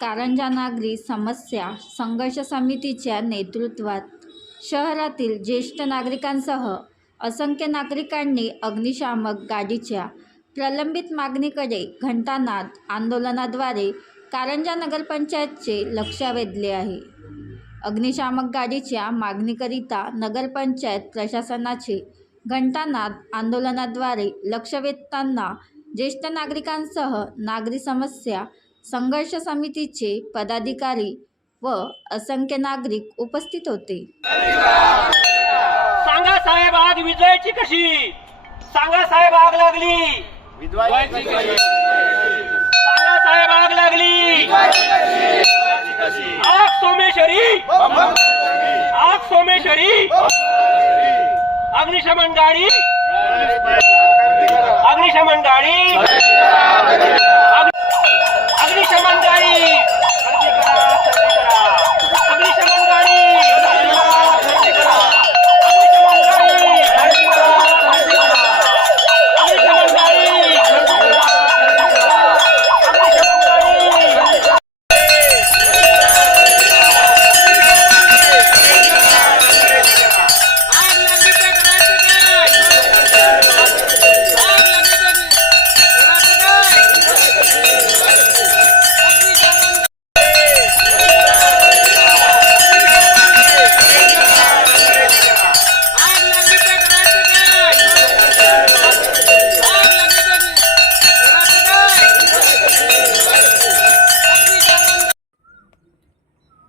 कारंजा नागरी समस्या संघर्ष समितीच्या नेतृत्वात. शहरातील ज्येष्ठ नागरिकांसह असंख्य नागरिकांनी अग्निशामक गाडीच्या प्रलंबित मागणीकडे घंटानाद आंदोलनाद्वारे कारंजा नगरपंचायतचे लक्ष वेधले आहे. अग्निशामक गाडीच्या मागणीकरिता नगरपंचायत प्रशासनाचे घंटानाद आंदोलनाद्वारे लक्ष वेधताना ज्येष्ठ नागरिकांसह नागरी समस्या संघर्ष समितीचे पदाधिकारी व असंख्य नागरिक उपस्थित होते. सांगा साहेब आग विजवायची कशी? सांगा साहेब आग लागली. सांगा साहेब आग लागली. आग सोमेश्वरी. आग सोमेश्वरी. अग्निशमन गाडी. अग्निशमन गाडी.